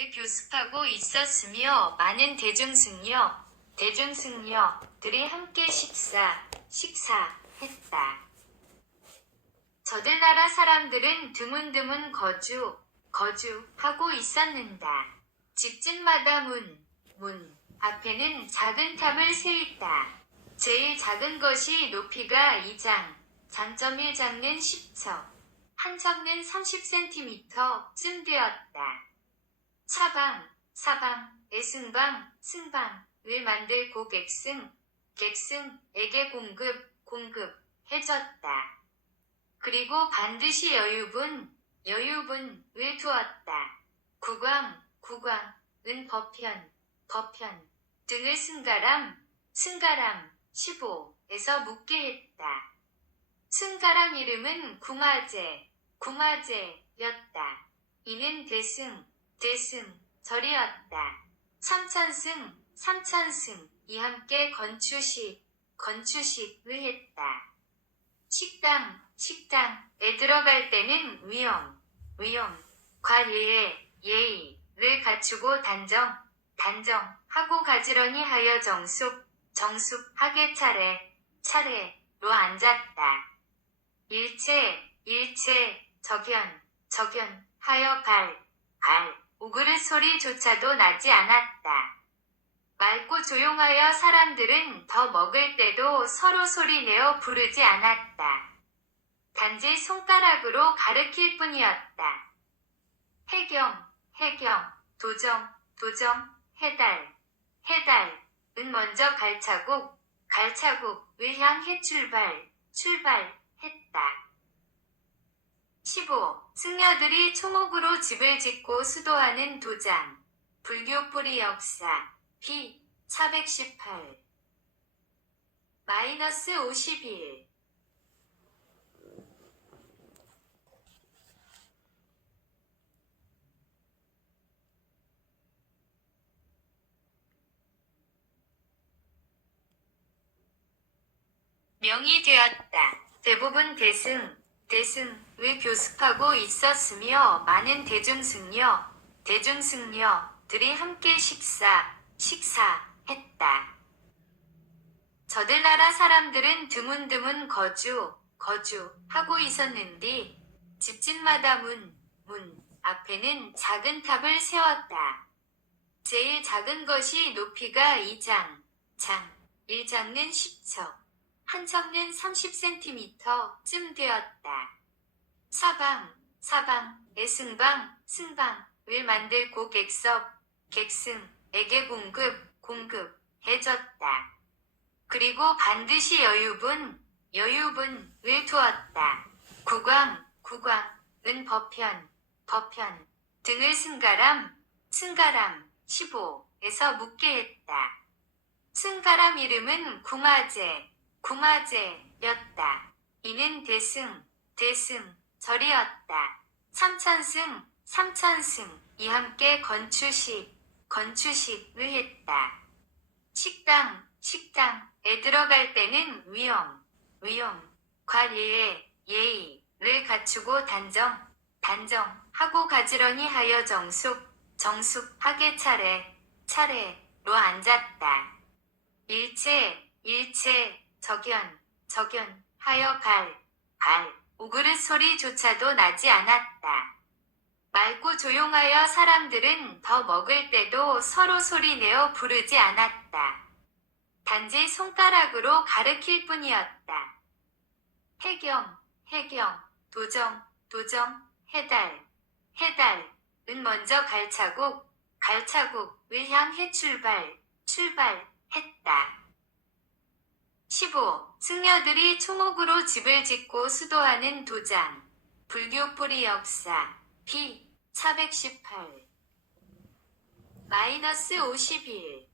을 교습하고 있었으며 많은 대중승려들이 함께 식사했다. 저들 나라 사람들은 드문드문 거주하고 있었는다. 집집마다 문 앞에는 작은 탑을 세웠다. 제일 작은 것이 높이가 2장, 장점일 장는 10척, 한 척는 30cm쯤 되었다. 사방에 승방을 만들고 객승에게 공급해줬다. 그리고 반드시 여유분을 두었다. 국왕은 법현 등을 승가람 15에서 묻게 했다. 승가람 이름은 구마제였다. 이는 대승절이었다. 삼천승이 함께 건축식을 했다. 식당에 들어갈 때는 관리의 예의를 갖추고 단정하고 가지런히 하여 정숙하게 차례로 앉았다. 일체 적연하여 오그릇 소리조차도 나지 않았다. 맑고 조용하여 사람들은 더 먹을 때도 서로 소리내어 부르지 않았다. 단지 손가락으로 가르칠 뿐이었다. 해경, 도정, 해달은 먼저 갈차국을 향해 출발했다. 15. 승려들이 총옥으로 집을 짓고 수도하는 도장. 불교 뿌리 역사. p 418. -51. 명이 되었다. 대부분 대승을 교습하고 있었으며 많은 대중승려들이 함께 식사했다. 저들 나라 사람들은 드문드문 거주하고 있었는데 집집마다 문 앞에는 작은 탑을 세웠다. 제일 작은 것이 높이가 2장, 1장는 10척, 한 척는 30cm쯤 되었다. 사방에 승방을 만들고 객승에게 공급해줬다. 그리고 반드시 여유분을 두었다. 국왕은 법현 등을 승가람 15에서 묻게 했다. 승가람 이름은 구마제였다. 이는 대승절이었다. 삼천승이 함께 건축식을 했다. 식당에 들어갈 때는 관리의 예의를 갖추고 단정하고 가지런히 하여 정숙하게 차례로 앉았다. 일체 적연하여 오그릇 소리조차도 나지 않았다. 맑고 조용하여 사람들은 더 먹을 때도 서로 소리내어 부르지 않았다. 단지 손가락으로 가르칠 뿐이었다. 해경, 도정, 해달은 먼저 갈차국을 향해 출발했다. 15. 승려들이 총옥으로 집을 짓고 수도하는 도장. 불교 뿌리 역사. p 418. -51.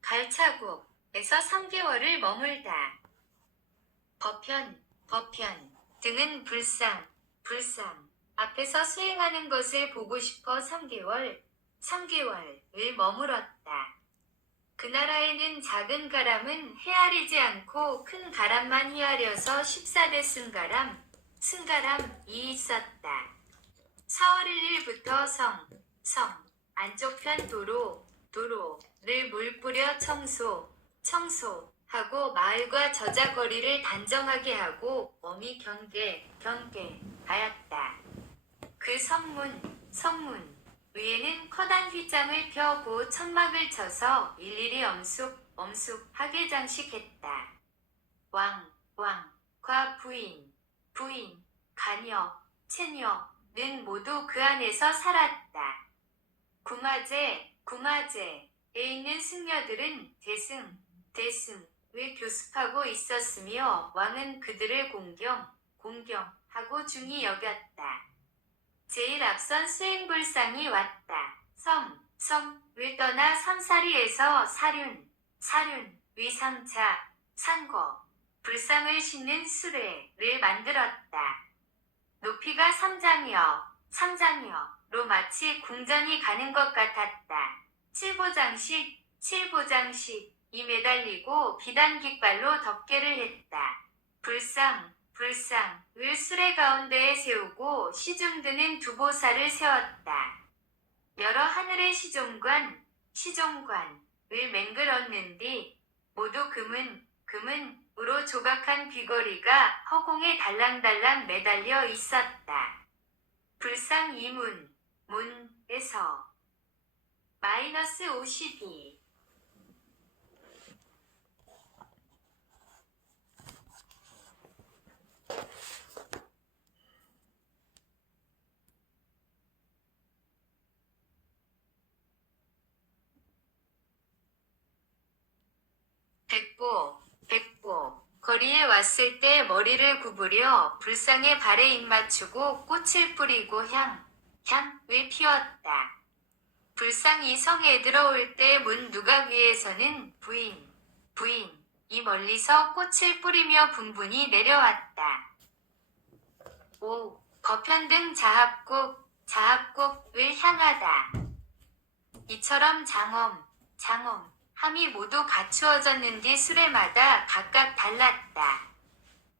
갈차국에서 3개월을 머물다. 버편 등은 불상 앞에서 수행하는 것을 보고 싶어 3개월을 머물었다. 그 나라에는 작은 가람은 헤아리지 않고 큰 가람만 헤아려서 14대 승가람이 있었다. 4월 1일부터 성 안쪽편 도로를 물 뿌려 청소하고 마을과 저자거리를 단정하게 하고 엄히 경계하였다. 그 성문 위에는 커다란 휘장을 펴고 천막을 쳐서 일일이 엄숙하게 장식했다. 왕과 부인, 가녀, 채녀는 모두 그 안에서 살았다. 구마제에 있는 승려들은 대승을 교습하고 있었으며 왕은 그들을 공경하고 중히 여겼다. 제일 앞선 수행불상이 왔다. 섬을 떠나 삼사리에서 사륜, 위상차, 산거, 불상을 싣는 수레를 만들었다. 높이가 3장여로 마치 궁전이 가는 것 같았다. 칠보장식이 매달리고 비단 깃발로 덮개를 했다. 불상을 수레 가운데에 세우고 시중드는 두 보살을 세웠다. 여러 하늘의 시종관을 맹글었는 뒤 모두 금은으로 조각한 귀걸이가 허공에 달랑달랑 매달려 있었다. 불상 이문에서 -52 백보 거리에 왔을 때 머리를 구부려 불상의 발에 입 맞추고 꽃을 뿌리고 향을 피웠다. 불상이 성에 들어올 때 문 누각 위에서는 부인이 멀리서 꽃을 뿌리며 분분히 내려왔다. 거편 등 자합국을 향하다. 이처럼 장엄함이 모두 갖추어졌는 뒤 수레마다 각각 달랐다.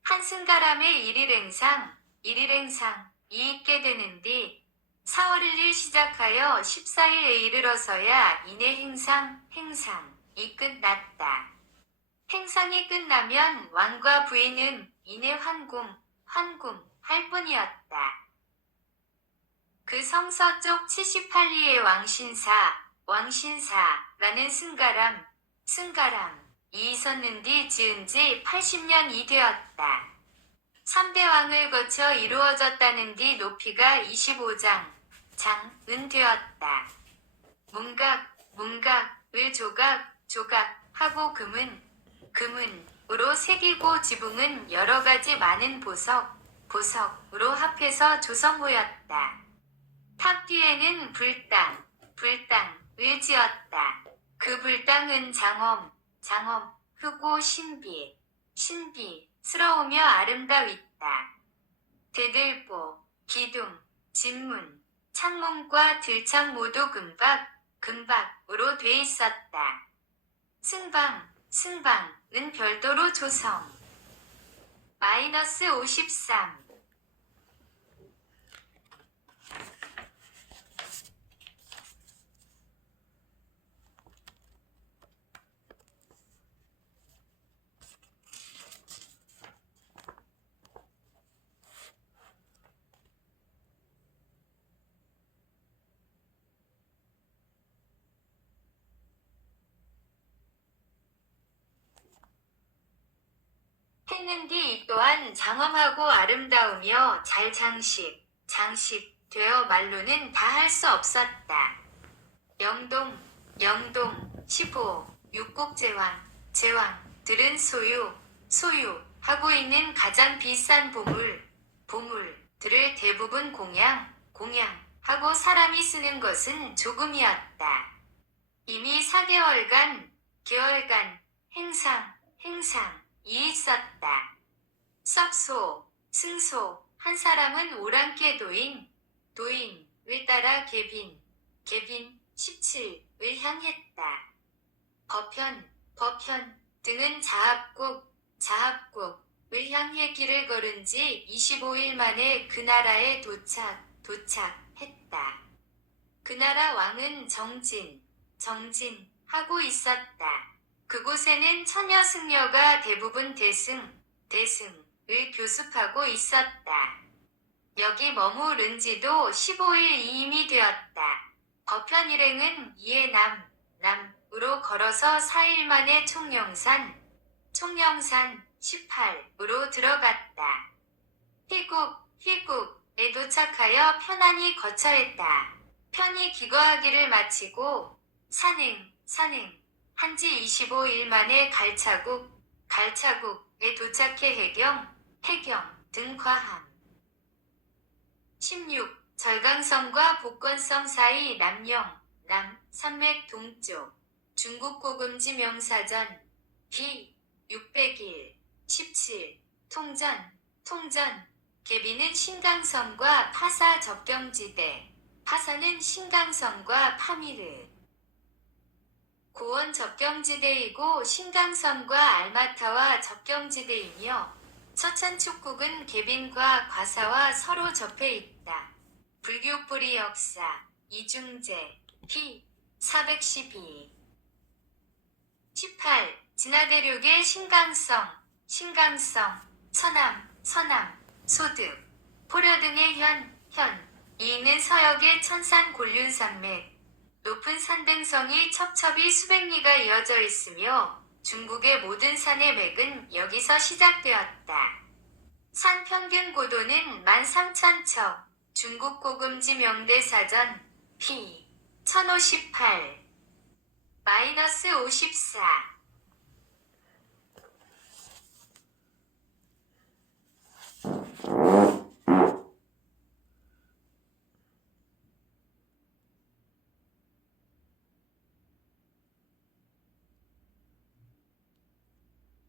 한승가람의 일일행상이 있게 되는 뒤 4월 1일 시작하여 14일에 이르러서야 이내 행상이 끝났다. 행상이 끝나면 왕과 부인은 이내 환궁할 뿐이었다. 그 성서쪽 78리의 왕신사라는 승가람이 있었는디 지은 지 80년이 되었다. 3대 왕을 거쳐 이루어졌다는 뒤 높이가 25장은 되었다. 문각을 조각하고 금은으로 새기고 지붕은 여러가지 많은 보석으로 합해서 조성하였다. 탑 뒤에는 불당을 지었다. 그 불당은 장엄하고 신비스러우며 아름다웠다. 대들보, 기둥, 진문, 창문과 들창 모두 금박으로 돼 있었다. 승방은 별도로 조성. -53 했는디 이 또한 장엄하고 아름다우며 잘 장식되어 말로는 다 할 수 없었다. 영동 15 육국제왕들은 소유하고 있는 가장 비싼 보물들을 대부분 공양하고 사람이 쓰는 것은 조금이었다. 이미 4개월간 행상이 있었다. 썩소, 승소, 한 사람은 오랑캐 도인을 따라 개빈 17을 향했다. 버편 등은 자합국을 향해 길을 걸은 지 25일 만에 그 나라에 도착했다. 그 나라 왕은 정진하고 있었다. 그곳에는 처녀 승려가 대부분 대승을 교습하고 있었다. 여기 머무른 지도 15일 이임이 되었다. 버편 일행은 이에 남으로 걸어서 4일 만에 총령산 18으로 들어갔다. 희국에 도착하여 편안히 거처했다. 편히 기거하기를 마치고 산행한지 25일 만에 갈차국에 도착해 해경 등 과함. 16. 절강성과 복건성 사이 남산맥 동쪽 중국 고금지 명사전 B 601 17 통전 개비는 신강성과 파사 접경지대 파사는 신강성과 파미르 고원 접경지대이고 신강성과 알마타와 접경지대이며 서찬축국은 개빈과 과사와 서로 접해 있다. 불교 뿌리 역사 이중제 P 412 18. 진화대륙의 신강성 서남 소득 포려 등의 이는 서역의 천산 곤륜산맥 높은 산등성이 첩첩이 수백 리가 이어져 있으며 중국의 모든 산의 맥은 여기서 시작되었다. 산 평균 고도는 13,000척. 중국 고금지 명대사전 P 1058 -54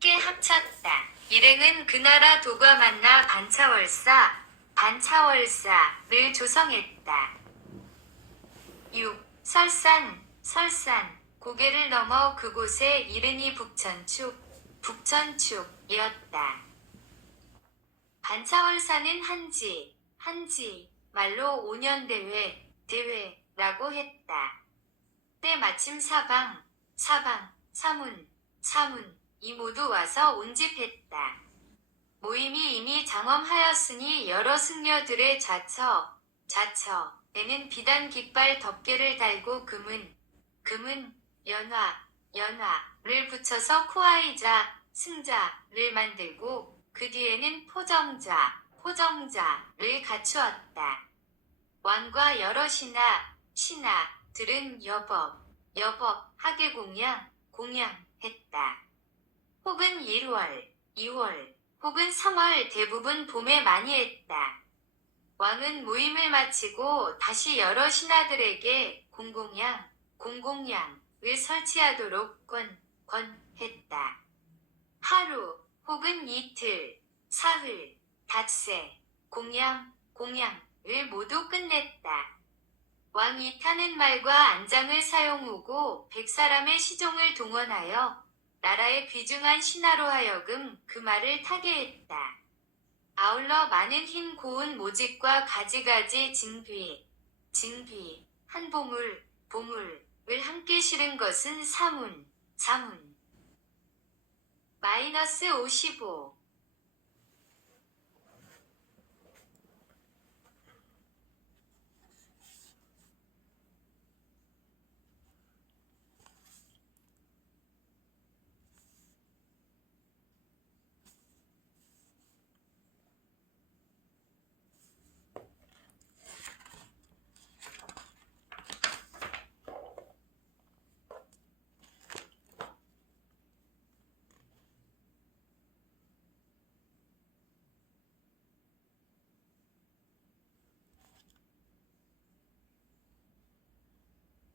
함께 합쳤다. 일행은 그 나라 도가 만나 반차월사를 조성했다. 6. 설산 고개를 넘어 그곳에 이르니 북천축이었다. 반차월사는 한지 말로 5년 대회라고 했다. 때 마침 사방, 사문 이 모두 와서 온집했다. 모임이 이미 장엄하였으니 여러 승려들의 좌처에는 비단 깃발 덮개를 달고 금은 연화를 붙여서 쿠아이자 승자를 만들고 그 뒤에는 포정자를 갖추었다. 왕과 여러 신하들은 여법 하게 공양했다. 혹은 1월, 2월, 혹은 3월 대부분 봄에 많이 했다. 왕은 모임을 마치고 다시 여러 신하들에게 공공양을 설치하도록 권했다. 하루, 혹은 이틀, 사흘, 닷새, 공양을 모두 끝냈다. 왕이 타는 말과 안장을 사용하고 100사람의 시종을 동원하여 나라의 귀중한 신하로 하여금 그 말을 타게 했다. 아울러 많은 흰 고운 모직과 가지가지 진귀, 한 보물을 함께 실은 것은 사문. -55.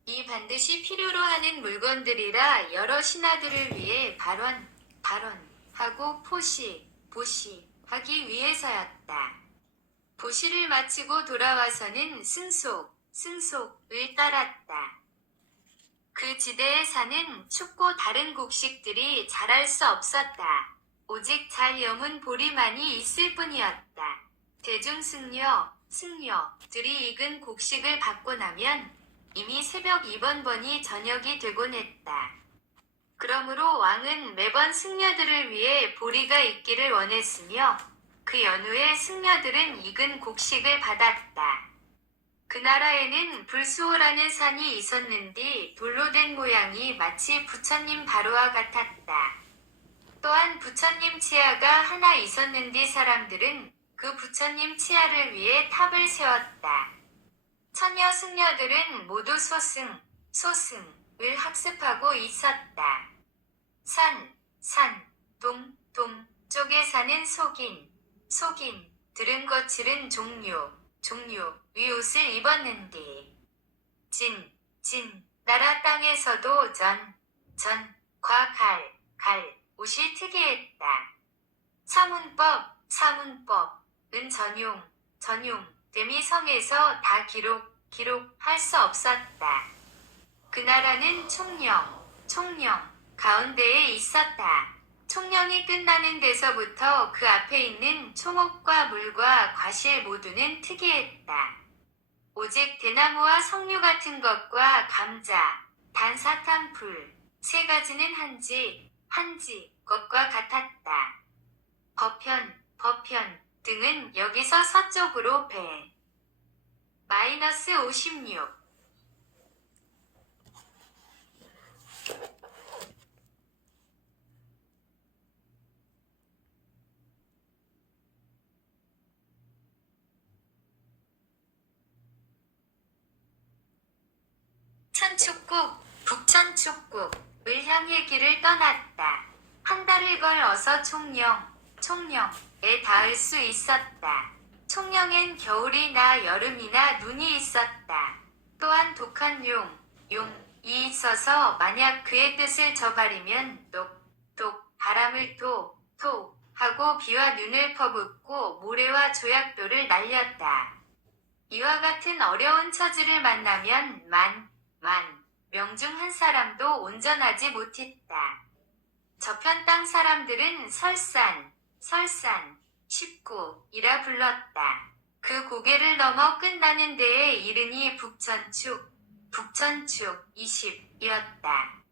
이 반드시 필요로 하는 물건들이라 여러 신하들을 위해 발언하고 보시하기 위해서였다. 보시를 마치고 돌아와서는 승속을 따랐다. 그 지대에 사는 춥고 다른 곡식들이 자랄 수 없었다. 오직 잘 여문 보리만이 있을 뿐이었다. 대중 승려들이 익은 곡식을 받고 나면 이미 새벽 2번번이 저녁이 되곤 했다. 그러므로 왕은 매번 승려들을 위해 보리가 있기를 원했으며 그 연후에 승려들은 익은 곡식을 받았다. 그 나라에는 불수호라는 산이 있었는데 돌로 된 모양이 마치 부처님 바로와 같았다. 또한 부처님 치아가 하나 있었는데 사람들은 그 부처님 치아를 위해 탑을 세웠다. 처녀 승려들은 모두 소승을 학습하고 있었다. 동 쪽에 사는 속인들은 거칠은 종류 위옷을 입었는데 나라 땅에서도 전과 갈 옷이 특이했다. 사문법은 전용됨이 성에서 다 기록할 수 없었다. 그 나라는 총령 가운데에 있었다. 총령이 끝나는 데서부터 그 앞에 있는 총옥과 물과 과실 모두는 특이했다. 오직 대나무와 석류 같은 것과 감자, 단, 사탕, 풀, 세 가지는 한지 것과 같았다. 버편 등은 여기서 서쪽으로 -56. 북천축국을 향해 길을 떠났다. 한 달을 걸어서 총령에 닿을 수 있었다. 총령엔 겨울이나 여름이나 눈이 있었다. 또한 독한 용이 있어서 만약 그의 뜻을 저버리면 바람을 하고 비와 눈을 퍼붓고 모래와 조약돌을 날렸다. 이와 같은 어려운 처지를 만나면 명 중 한 사람도 온전하지 못했다. 저편 땅 사람들은 설산 19이라 불렀다. 그 고개를 넘어 끝나는 데에 이르니 북천축 20이었다.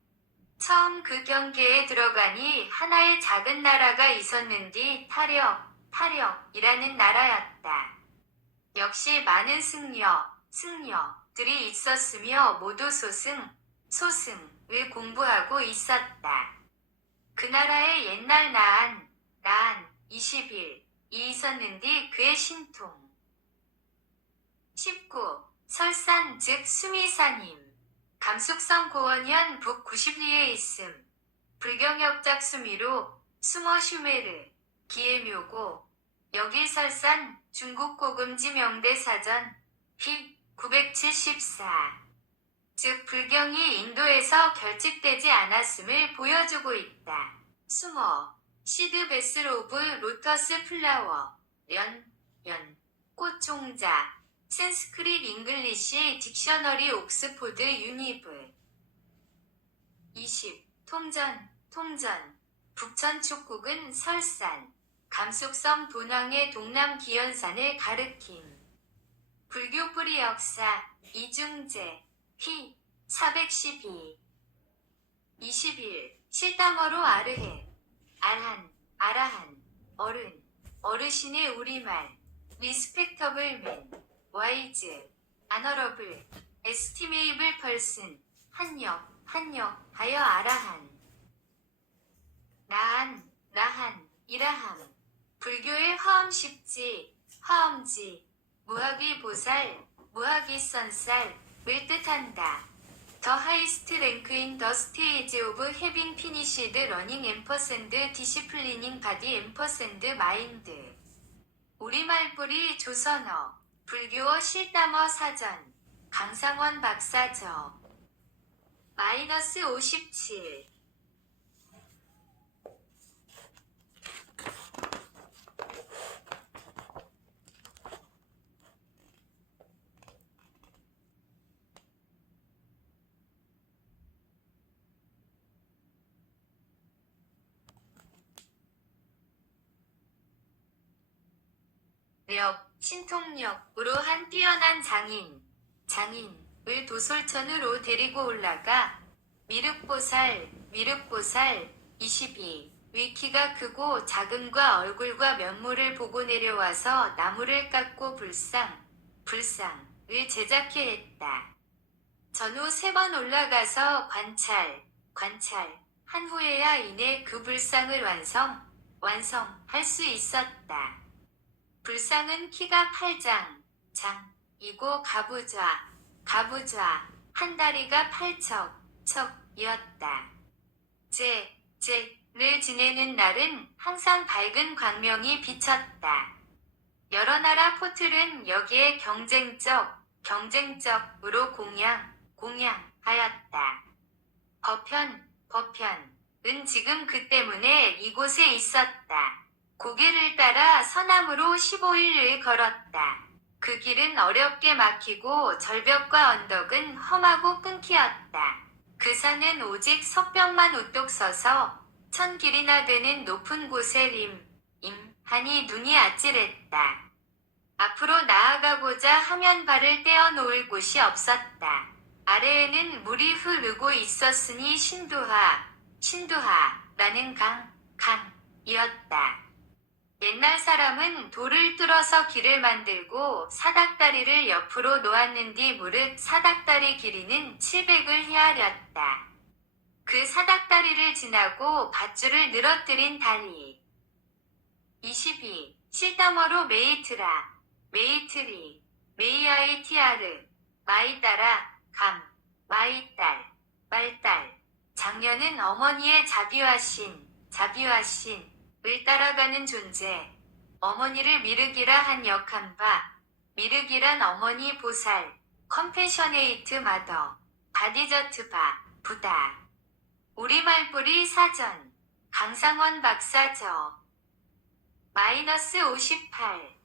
처음 그 경계에 들어가니 하나의 작은 나라가 있었는데 타력이라는 나라였다. 역시 많은 승려들이 있었으며 모두 소승을 공부하고 있었다. 그 나라에 옛날 나한 20일이 있었는데 그의 신통 19. 설산 즉 수미사님 감숙성 고원현 북 90리에 있음. 불경역작 수미로 수머 슈메르 기에묘고 여기 설산 중국 고금지 명대사전 피 974. 즉 불경이 인도에서 결집되지 않았음을 보여주고 있다. 수머 시드 베슬 오브 로터스 플라워 연 꽃종자 산스크릿 잉글리시 딕셔너리 옥스포드 유니브 20. 통전 북천축국은 설산 감숙성 돈왕의 동남 기연산을 가르킴. 불교 뿌리 역사 이중제 피 412. 21. 실담어로 아르헤 아라한 어르신의 우리말 리스펙터블 맨 와이즈 아너러블 에스티메이블 펄슨 한역 하여 아라한 나한 이라함. 불교의 화엄지 무학위 보살 무학위 선살을 뜻한다. The highest rank in the stage of having finished running &, disciplining body &, mind. 우리말뿌리 조선어 불교어 실담어 사전 강상원 박사저 마이너스 57. 신통력으로 한 뛰어난 장인을 도솔천으로 데리고 올라가 미륵보살 22. 위키가 크고 작음과 얼굴과 면모를 보고 내려와서 나무를 깎고 불상을 제작해 했다. 전후 3번 올라가서 관찰한 후에야 이내 그 불상을 완성할 수 있었다. 불상은 키가 8장이고 가부좌 한 다리가 8척이었다. 제를 지내는 날은 항상 밝은 광명이 비쳤다. 여러 나라 포틀은 여기에 경쟁적으로 공양하였다. 법현은 지금 그 때문에 이곳에 있었다. 고개를 따라 서남으로 15일을 걸었다. 그 길은 어렵게 막히고 절벽과 언덕은 험하고 끊기었다. 그 산은 오직 석벽만 우뚝 서서 1000길이나 되는 높은 곳에 하니 눈이 아찔했다. 앞으로 나아가고자 하면 발을 떼어놓을 곳이 없었다. 아래에는 물이 흐르고 있었으니 신두하라는 강이었다. 옛날 사람은 돌을 뚫어서 길을 만들고 사닥다리를 옆으로 놓았는 뒤 무릇 사닥다리 길이는 700을 헤아렸다. 그 사닥다리를 지나고 밧줄을 늘어뜨린 다리. 22. 실다머로 메이트리, 메이아이티아르, 마이따라, 마이딸, 말딸. 장녀는 어머니의 자비와신을 따라가는 존재. 어머니를 미륵이라 한 역한바. 미륵이란 어머니 보살, 컴패셔네이트 마더, 바디저트바, 부다. 우리말뿌리 사전, 강상원 박사 마이너스 58.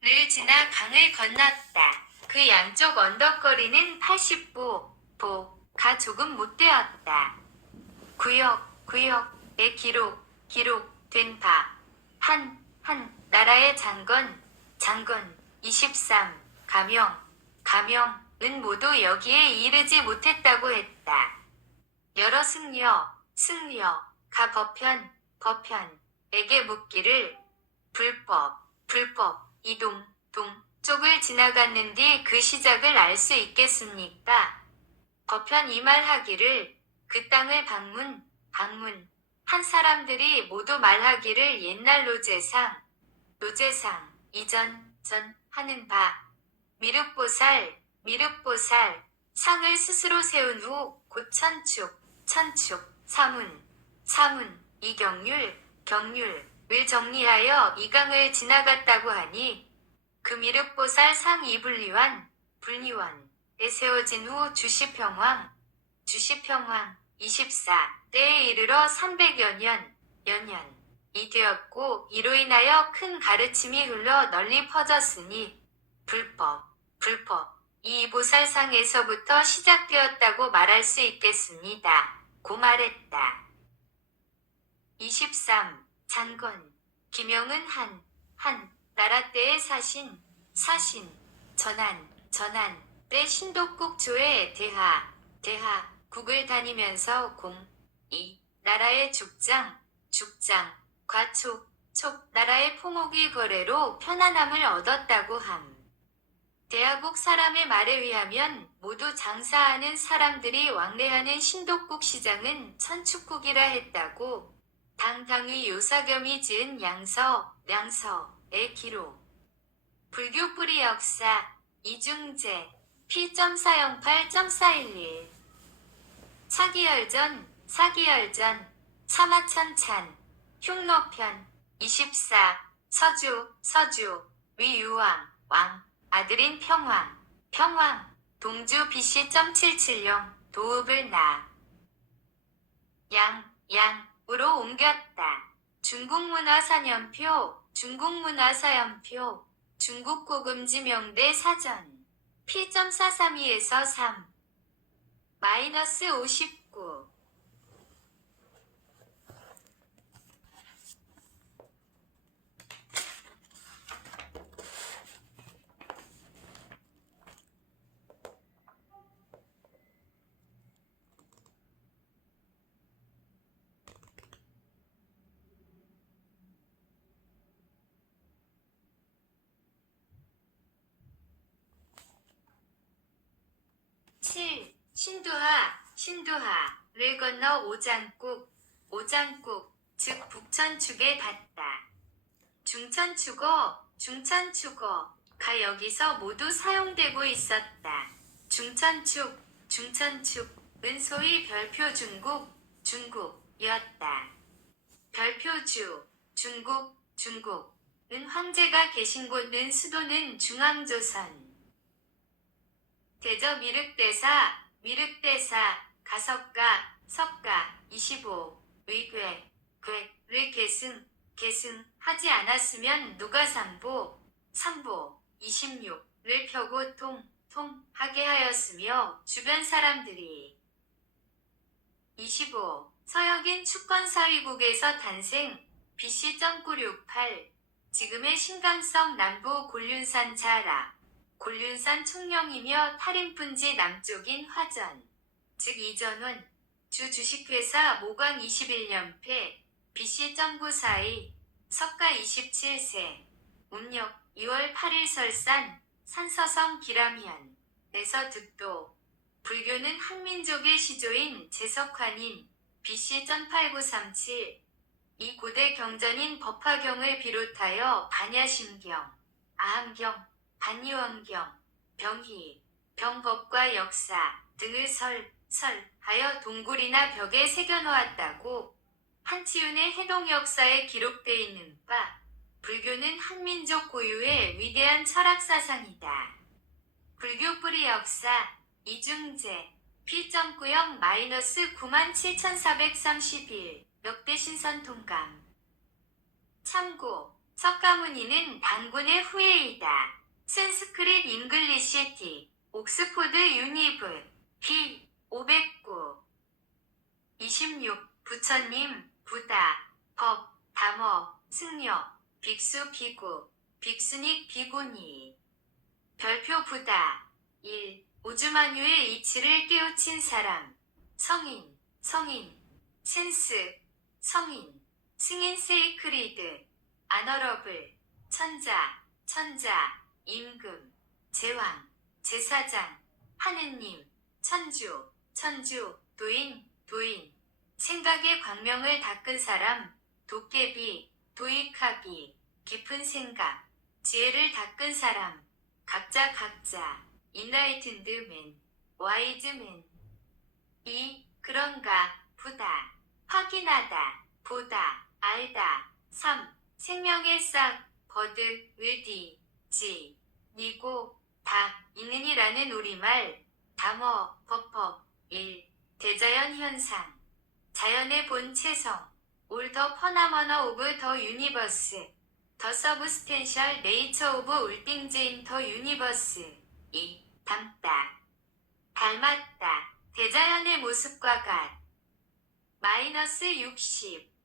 를 지나 강을 건넜다. 그 양쪽 언덕거리는 80보가 조금 못되었다. 구역의 기록된 바. 한 나라의 장건 23. 가명은 모두 여기에 이르지 못했다고 했다. 여러 승려가 법현에게 묻기를 불법 이동 쪽을 지나갔는 뒤 그 시작을 알 수 있겠습니까? 법현 이 말하기를 그 땅을 방문한 사람들이 모두 말하기를 옛날 노제상 이전 하는 바 미륵보살 상을 스스로 세운 후 곧 천축 사문 경률을 정리하여 이강을 지나갔다고 하니 그 미륵보살 상 이불리완에 세워진 후 주시평왕 24때에 이르러 300여 년이 되었고 이로 인하여 큰 가르침이 흘러 널리 퍼졌으니 불법 이 보살상에서부터 시작되었다고 말할 수 있겠습니다. 고 말했다. 23. 장건 기명은 한 나라 때의 사신 전한 때 신독국조의 대하국을 다니면서 이 나라의 죽장과 촉 나라의 포목의 거래로 편안함을 얻었다고 함. 대하국 사람의 말에 의하면 모두 장사하는 사람들이 왕래하는 신독국 시장은 천축국이라 했다고 당당의 요사겸이 지은 양서의 기록. 불교 뿌리 역사 이중재 P.408.411 사기열전 사마천찬 흉노편 24 서주 위유왕 왕 아들인 평왕 동주 BC.770 도읍을 양으로 옮겼다. 중국문화사연표 중국고금지명대 사전 P.432에서 3-59 7. 신두하를 건너 오장국 즉 북천축에 갔다. 중천축어가 여기서 모두 사용되고 있었다. 중천축은 소위 별표 중국이었다. 별표주 중국은 황제가 계신 곳은 수도는 중앙조선. 대저 미륵대사 가석가 25 의궤를 계승하지 않았으면 누가 삼보 26을 펴고 통하게 하였으며 주변 사람들이 25 서역인 축건서위국에서 탄생 BC.968 지금의 신강성 남부 곤륜산 자락 곤륜산 총령이며 탈인분지 남쪽인 화전, 즉 이전원, 주식회사 모광 21년패, BC.942, 석가 27세, 음력 2월 8일 설산, 산서성 기람현에서 득도, 불교는 한민족의 시조인 제석환인, BC.8937, 이 고대 경전인 법화경을 비롯하여 반야심경, 아함경, 반유원경, 병희, 병법과 역사 등을 설하여 동굴이나 벽에 새겨놓았다고 한치윤의 해동 역사에 기록되어 있는 바 불교는 한민족 고유의 위대한 철학 사상이다. 불교 뿌리 역사 이중제 P.9영-97,431 역대신선 통감 참고 석가모니는 단군의 후예이다. 산스크릿 잉글리시 티 옥스포드 유니브 히 509 26 부처님 부다 법 담어 승려 빅수 비구 빅수닉 비구니 별표 부다 1 우주만유의 이치를 깨우친 사람 성인 센스 성인 승인 세이크리드 아너러블 천자 임금, 제왕, 제사장, 하느님, 천주, 도인, 생각의 광명을 닦은 사람, 도깨비, 도익하기, 깊은 생각, 지혜를 닦은 사람, 각자, enlightened man, wise man. 2. 그런가, 부다, 확인하다, 보다, 알다. 3. 생명의 싹, 버드, 을디, 니고, 다, 이는이라는 우리말, 담어, 법법, 1. 대자연 현상, 자연의 본체성, 올 더 퍼나머너 오브 더 유니버스, 더 서브스텐셜 네이처 오브 올 띵즈 인 더 유니버스. 2. 닮다, 닮았다, 대자연의 모습과 같. -60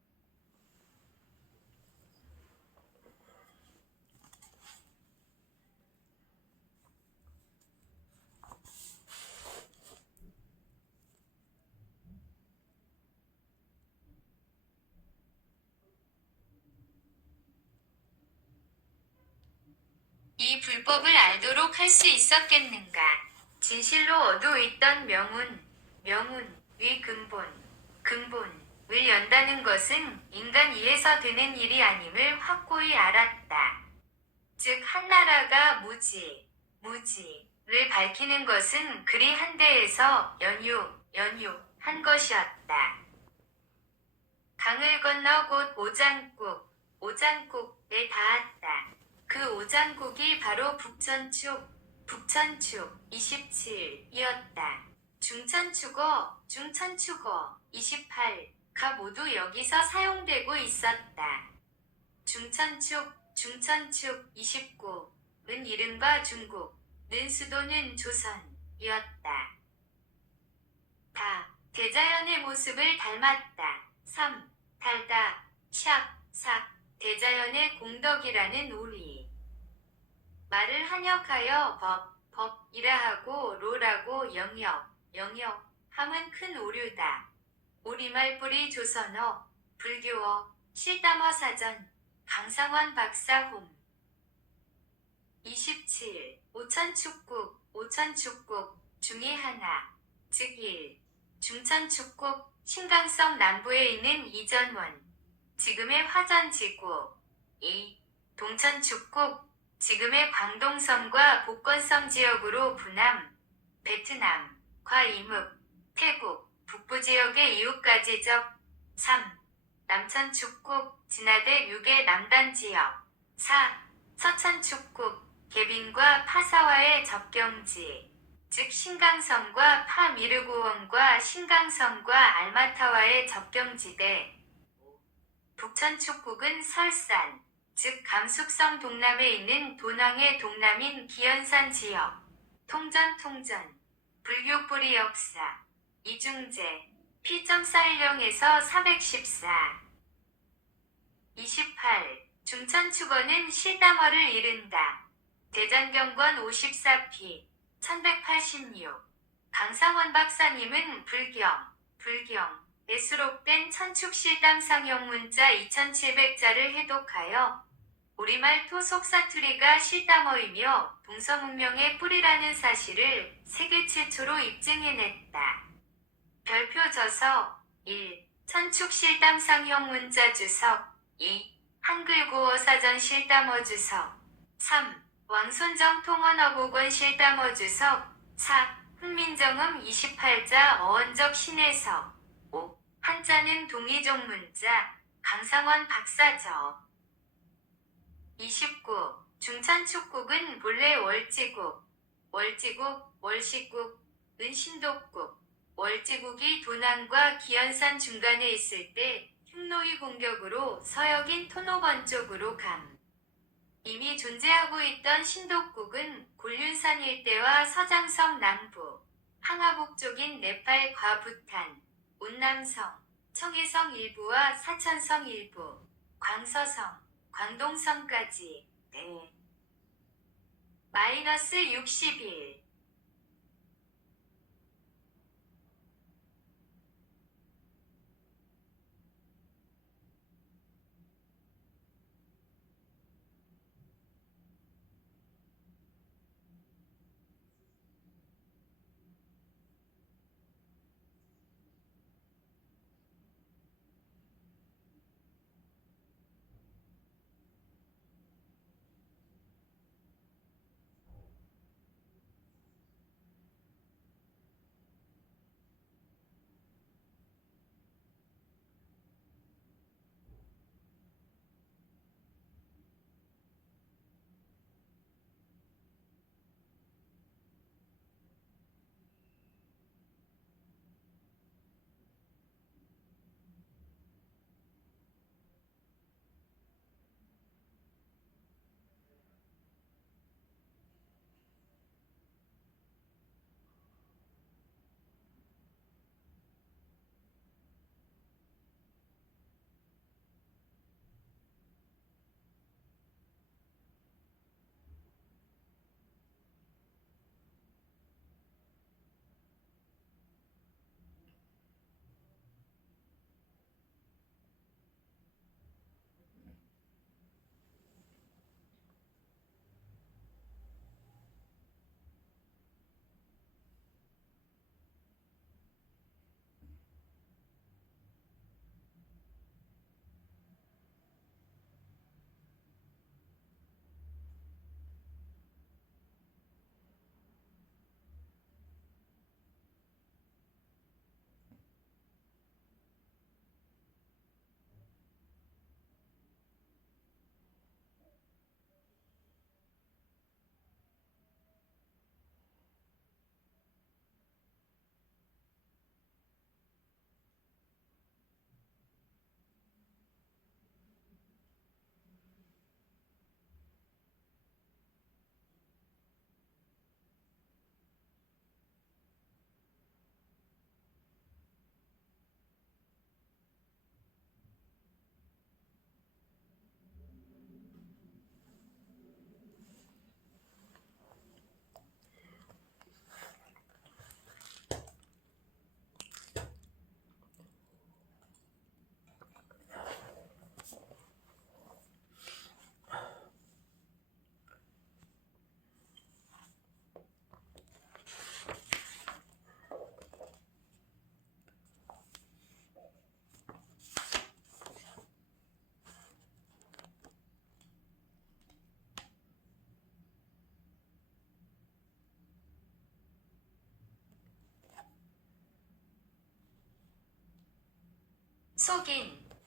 이 불법을 알도록 할 수 있었겠는가? 진실로 얻어 있던 명운의 근본을 연다는 것은 인간 이에서 되는 일이 아님을 확고히 알았다. 즉 한나라가 무지, 밝히는 것은 그리 한데에서 연유한 것이었다. 강을 건너 곧 오장국에 닿았다. 그 오장국이 바로 북천축 27이었다. 중천축어 28가 모두 여기서 사용되고 있었다. 중천축 29은 이른바 중국, 는 수도는 조선이었다. 대자연의 모습을 닮았다. 3. 달다, 샥, 대자연의 공덕이라는 오리. 말을 한역하여 법이라 하고 로라고 영역 함은 큰 오류다. 우리말 뿌리 조선어, 불교어, 실담어 사전, 강상원 박사 홈. 27. 오천축국 중의 하나, 즉 1. 중천축국, 신강성 남부에 있는 이전원, 지금의 화전지구. 2. 동천축국, 지금의 광동성과 복건성 지역으로 부남, 베트남과 이묵, 태국, 북부지역의 이웃가지적. 3. 남천축국, 진화대 6의 남단지역. 4. 서천축국, 계빈과 파사와의 접경지, 즉 신강성과 파미르고원과 신강성과 알마타와의 접경지대. 5. 북천축국은 설산, 즉 감숙성 동남에 있는 돈왕의 동남인 기연산 지역. 통전, 불교 뿌리 역사, 이중제, P.41에서 414. 28. 중천축어는 실담어를 이른다. 대장경권 54p 1186. 강상원 박사님은 불경에 수록된 천축실담상용 문자 2700자를 해독하여 우리말 토속 사투리가 실담어이며 동서문명의 뿌리라는 사실을 세계 최초로 입증해냈다. 별표 저서 1. 천축실담상용 문자 주석. 2. 한글구어 사전 실담어 주석. 3. 왕손정 통언어복원 실담어 주석. 4. 훈민정음 28자 어원적 신해석. 5. 한자는 동이종 문자, 강상원 박사적. 29. 중천축국은 본래 월지국, 월시국은 신독국, 월지국이 도난과 기연산 중간에 있을 때 흉노의 공격으로 서역인 토노번 쪽으로 이미 존재하고 있던 신독국은 곤륜산 일대와 서장성 남부, 항하북쪽인 네팔과 부탄, 운남성, 청해성 일부와 사천성 일부, 광서성, 광동성까지. -61.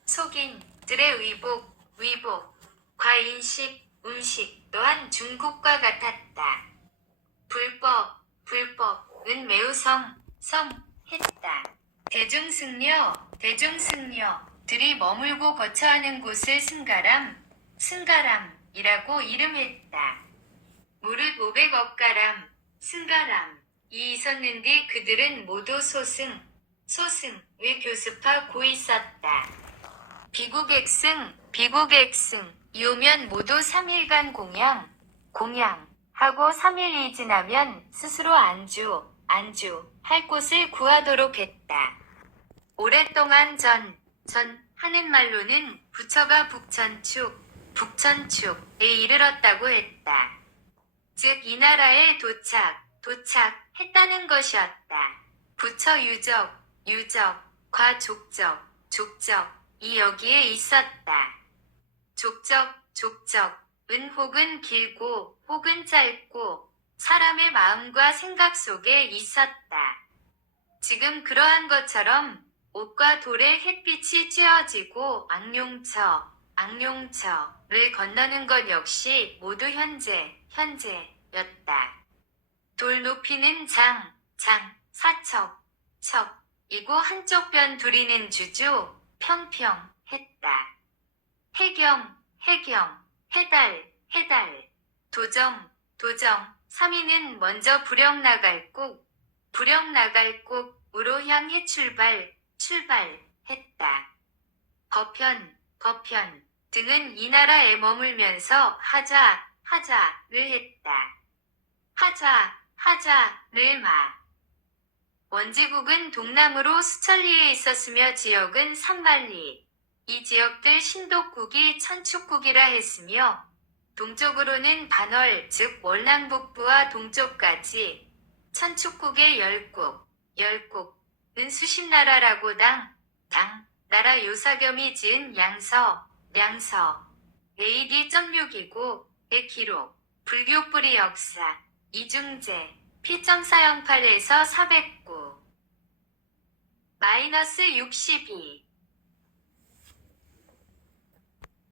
속인들의 위복, 과인식, 음식 또한 중국과 같았다. 불법은 매우 성했다. 대중승려들이 머물고 거처하는 곳을 승가람이라고 이름했다. 무릇 500억 가람, 승가람이 있었는데 그들은 모두 소승을 교습하고 있었다. 비국액승, 이오면 모두 3일간 공양하고 3일이 지나면 스스로 안주할 곳을 구하도록 했다. 오랫동안 하는 말로는 부처가 북천축에 이르렀다고 했다. 즉 이 나라에 도착했다는 것이었다. 부처 유적과 족적이 여기에 있었다. 족적은 혹은 길고 혹은 짧고 사람의 마음과 생각 속에 있었다. 지금 그러한 것처럼 옷과 돌에 햇빛이 쬐어지고 악룡처를 건너는 것 역시 모두 현재였다. 돌 높이는 사척이고 한쪽 변 두리는 평평했다. 해경, 해달, 도정, 3위는 먼저 부령 나갈 곳으로 향해 출발했다. 거편 등은 이 나라에 머물면서 하자를 했다. 하자를 원지국은 동남으로 수천리에 있었으며 지역은 3만리. 이 지역들 신독국이 천축국이라 했으며 동쪽으로는 반월 즉 월남북부와 동쪽까지 천축국의 열국은 수십나라라고 당 나라 요사겸이 지은 양서 AD.6이고 의 기록 불교 뿌리 역사 이중제 P.408에서 409-62